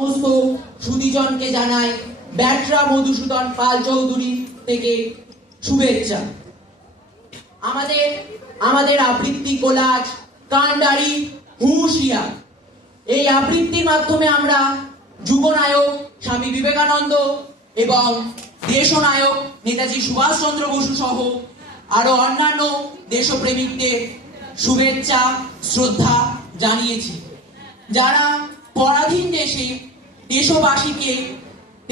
সমস্ত সুধীজনকে জানাই ব্যাটরা মধুসূদন পাল চৌধুরী থেকে শুভেচ্ছা। আমাদের আবৃত্তি কোলাজ কান্ডারি হুঁশিয়ার। এই আবৃত্তির মাধ্যমে আমরা যুবনায়ক স্বামী বিবেকানন্দ এবং দেশনায়ক নেতাজি সুভাষচন্দ্র বসু সহ আরো অন্যান্য দেশপ্রেমিকদের শুভেচ্ছা শ্রদ্ধা জানিয়েছি, যারা পরাধীন দেশে দেশবাসীকে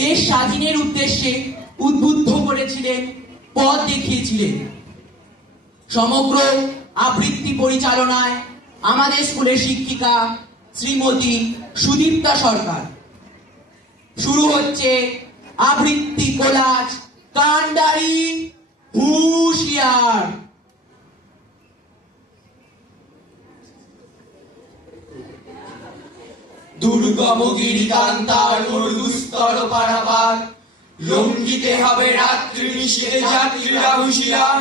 দেশ স্বাধীনের উদ্দেশ্যে উদ্বুদ্ধ করেছিলেন, পথ দেখিয়েছিলেন। সমগ্র আবৃত্তি পরিচালনায় আমাদের স্কুলের শিক্ষিকা শ্রীমতী সুদীপ্তা সরকার। শুরু হচ্ছে আবৃত্তি কোলাজ কান্ডারি হুঁশিয়ার। দুর্গম গিরিকান্তার দুস্তর পারাবার, লঙ্ঘিতে হবে রাত্রি নিশীথে যাত্রীরা হুঁশিয়ার।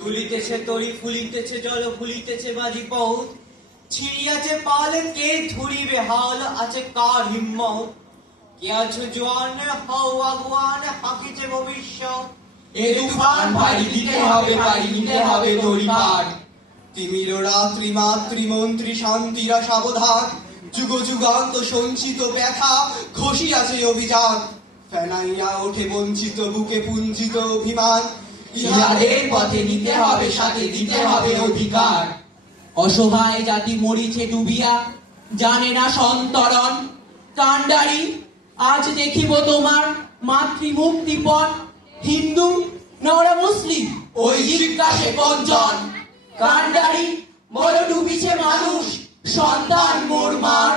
দুলিতেছে তরি, ফুলিতেছে জল, ফুলিতেছে বাজি পথ, ছিড়িয়াছে পাল, কে ধরিবে হাল, আছে কার হিম্মত। কে আছো জোয়ান, হও আগুয়ান, হাঁকিছে ভবিষ্যৎ। এ তুফান পাড়ি দিতে হবে, পাড়ি নিতে হবে তরি পার। তিমির রাত্রি মাতৃমন্ত্রী শান্তিরা সাবধান, যুগ যুগান্ত সঞ্চিত ব্যথা খসিয়াছে অভিযান। ফেনাইয়া ওঠে বঞ্চিত বুকে পুঞ্জিত অভিমান, ইহাদের পথে নিতে হবে, সাথে দিতে হবে অধিকার। অসহায় জাতি মরিছে ডুবিয়া, জানে না সন্তরণ। কান্ডারি আজ দেখিব তোমার মাতৃমুক্তিপণ। হিন্দু না ওরা মুসলিম, ওই জিজ্ঞাসে কোনজন? কান্ডারি বড় ডুবিছে মানুষ, সন্তান মোর মার।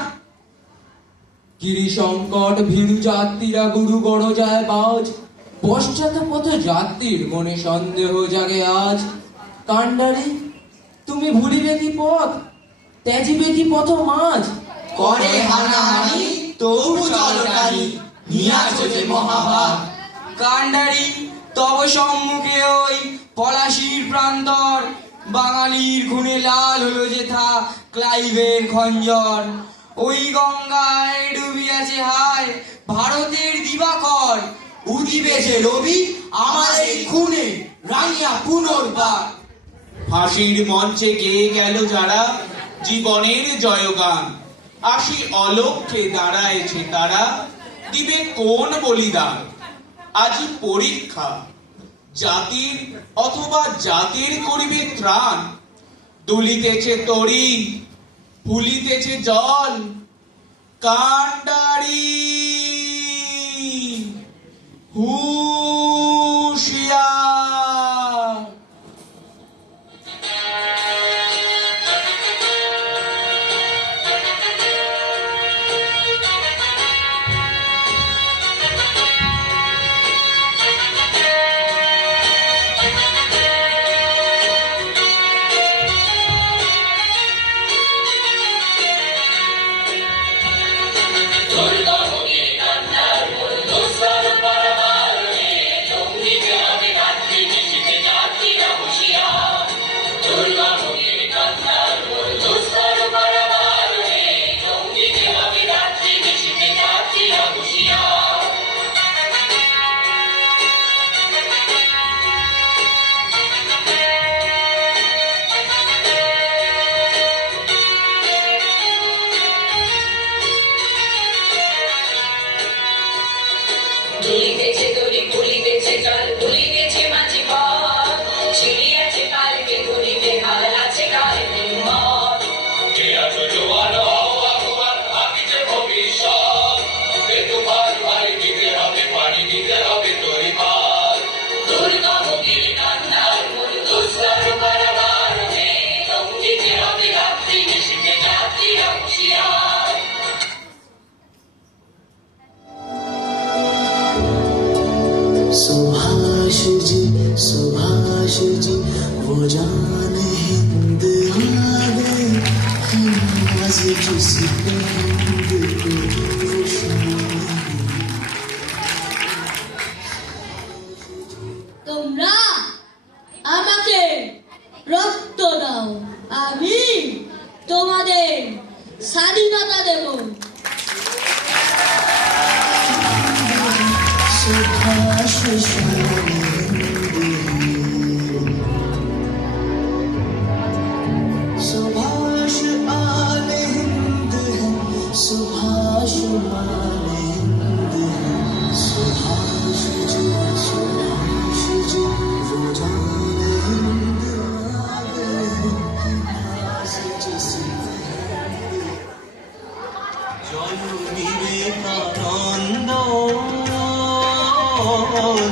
গিরি সংকট ভীরু যাত্রীরা গুরু গড় যায় বাজ, পশ্চাৎ পথ যাত্রীর মনে সন্দেহ জাগে আজ। কান্ডারি তুমি ভুলিবে কি পথ, ত্যাজিবে কি পথ মাঝ। করে হানাহানি তবু চলটানি, নিয়াছো যে মহাভাগ। কান্ডারি তব সম্মুখে ওই পলাশির প্রান্তর, বাঙালির খুনে লাল হলো যেথা ক্লাইভের খঞ্জর। ওই গঙ্গায় ডুবিয়াছে হায় ভারতের দিবাকর, উদিবেছে রবি আমাদের খুনে রাঙিয়া পুনর্বার। ফাঁসির মঞ্চে গেয়ে গেল যারা জীবনের জয়গান, আসি অলক্ষ্যে দাঁড়ায়ছে তারা, দিবে কোন বলিদান। আজি পরীক্ষা জাতির অথবা জাতির করিবে ত্রাণ। দুলিতেছে তরি, ফুলিতেছে জল, কান্ডারি হুঁশিয়ার। দুলিতেছে তরি, ফুলিতেছে জল, ফুলিতেছে মাঝি পথ, ছিড়িয়াছে পাল, কে ধরিবে হাল, আছে কার হিম্মত। কে আছো জোয়ান, হও আগুয়ান, হাঁকিছে ভবিষ্যৎ। এ তুফান পাড়ি দিতে হবে, পাড়ি দিতে হবে তরি পার। দুর্গম গিরিকান্তার দুস্তর পারাবার, লঙ্ঘিতে হবে রাত্রি নিশীথে যাত্রীরা হুঁশিয়ার। सुभाष जी वो जान हिंद आ गए, आज किसी पे हिंद को होश नहीं। তোমরা আমাকে রক্ত দাও, আমি তোমাদের স্বাধীনতা দেব। सुभाष आने हिंद है सुभाष आने हिंद है सुभाष जी वो जाने हिंद आ गए नाज जिसी জয় বিবেকানন্দ,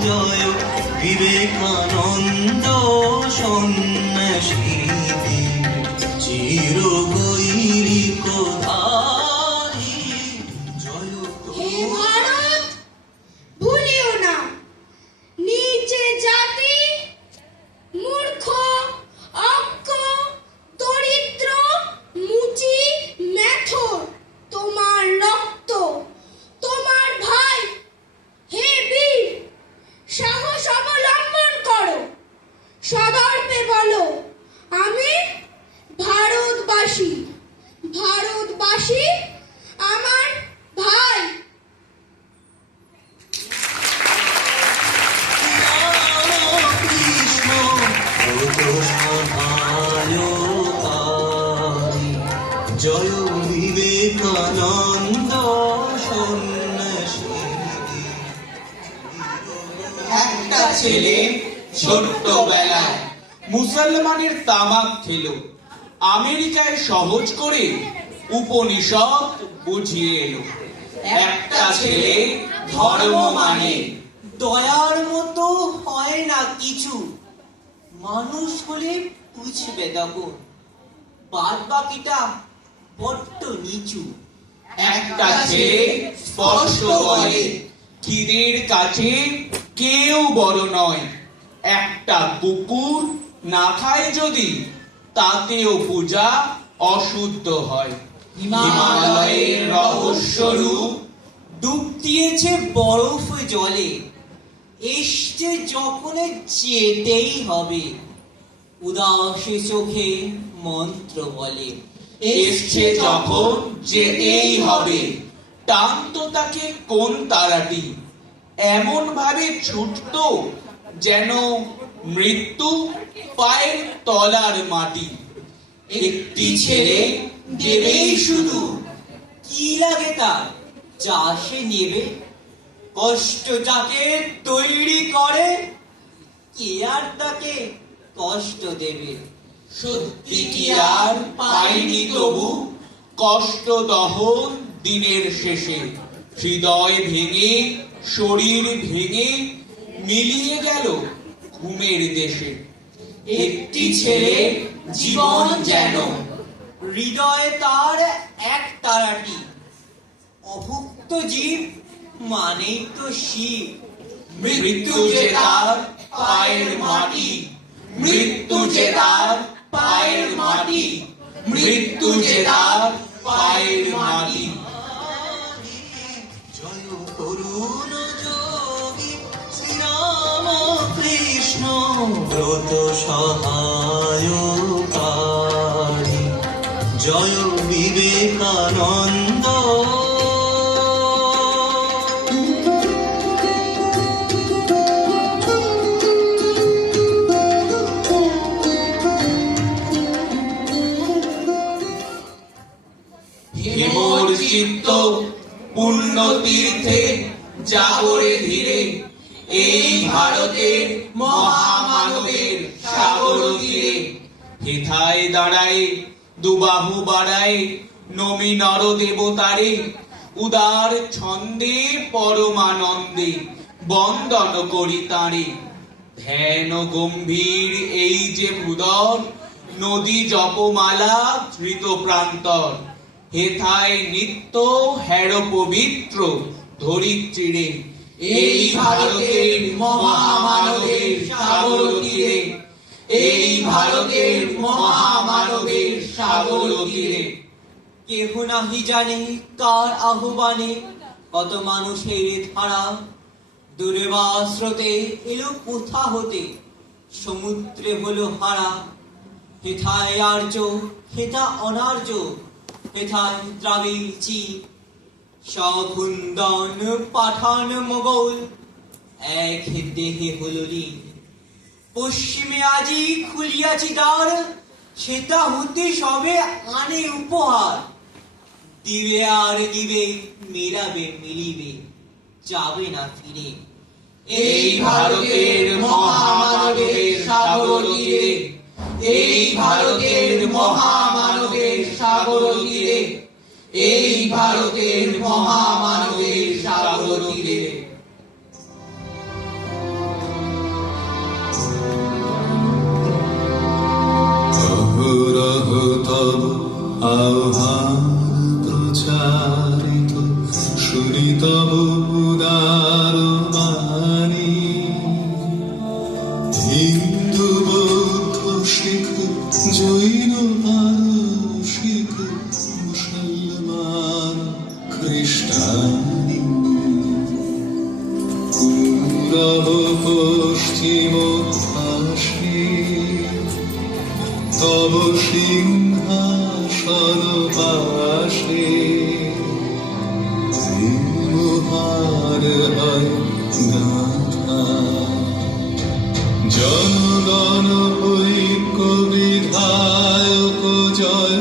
জয় বিবেকানন্দ সন্ন্যাসী চির গৈরিক ধারী, জয় হে ভারত, ভুলিও না নিচে জাতি, মূর্খ, অজ্ঞ, দরিদ্র, মুচি, মেথর, তোমার রক্ত, তোমার ভাই। হে বীর, সাহস অবলম্বন করো, সদর্পে বলো আমি ভারতবাসী, ভারতবাসী আমার ভাই। কৃষ্ণ ব্রত সহায়কারী, জয় বিবেকানন্দ সন্ন্যাসী। একটা ছেলে ছোট্টবেলায় মুসলমানের তামাক খেল, আমেরিকায় সহজ করে উপনিষদ বুঝিয়ে এলো। একটা ছেলে ধর্ম মানে, দয়ার মতো হয় না কিছু, মানুষ হলে বুঝবে তখন, বাদ বাকিটা বড্ড নিচু। একটা ছেলে স্পষ্ট বলে খিদের কাছে কেউ বড় নয়, একটা কুকুর না খায় যদি তাতেও পূজা অশুদ্ধ হয়। হিমালয়ের রহস্য রূপ ডুব দিয়েছে বরফ জলে, এসছে যখন যেতেই হবে, উদাস চোখে মন্ত্র বলে। এসছে যখন যেতেই হবে, টানতো তাকে কোন তারাটি, এমন ভাবে ছুটতো যেন মৃত্যু পায়ের তলার মাটি। একটি ছেলে দেবেই শুধু, কি লাগে তার যা সে নেবে, কষ্ট যাকে তৈরি করে কে আর তাকে কষ্ট দেবে। সত্যি কি আর পাইনি তবু কষ্ট দহন দিনের শেষে, হৃদয় ভেঙে শরীর ভেঙে মিলিয়ে গেল ঘুমের দেশে। একটি ছেলে জীবন যেন, হৃদয়ে তার এক তারাটি, অভুক্ত জীব মানেই তো শিব। মৃত্যু যে তার পায়ের মাটি, মৃত্যু যে তার পায়ের মাটি, মৃত্যু যে তার পায়ের মাটি। জয় করুণ যোগী শ্রীরাম কৃষ্ণ ব্রত সহায়কারী, জয় বিবেকানন্দ। হেমর চিত্ত পুণ্য তীর্থে জাগরে ধীরে, এই ভারতের মহামানবের সাগর তীরে। হেথায় দাঁড়ায় দুবাহু বাড়ায় নমি নর দেবতারে, উদার ছন্দে পরমানন্দে বন্দন করি তাঁরে। ধ্যান গম্ভীর এই যে ভূদর, নদী জপমালা ধৃত প্রান্তর। হেথায় নিত্য হের পবিত্র ধরিত্রীরে, এই ভারতের মহামানবের সাগর তীরে, এই ভারতের মহামানবের সাগর তীরে। কেহ নাহি জানে কার আহ্বানে কত মানুষের ধারা, দূরে বা স্রোতে এলো কোথা হতে, সমুদ্রে হলো হারা। হেথায় আর্য, হেথা অনার্য, হেথায় দ্রাবিড় চীন, সঘুন্দন পাঠান মোগল, এক দেহে হলো লীন। পশ্চিমে আজি খুলিয়াছি দ্বার, সেটা হতে সবে আনে উপহার। দিবে আর দিবে, মেলাবে মিলিবে, যাবে না ফিরে। এই ভারতের মহামানবের সাগর তীরে, এই ভারতের মহামানবের সাগর তীরে, এই ভারতের মহামানবের সাগর তীরে। অহরহ তব আহ্বান প্রচারিত, শুনি তব উদার বাণী। হিন্দু বৌদ্ধ শিখ জৈন পারসিক মুসলমান খ্রিস্টানি, পূরব পশ্চিম পাশে তব সিংহাসন পাশে। মহার হয় গাথা, জনগণ ঐক্য বিধায়ক জয়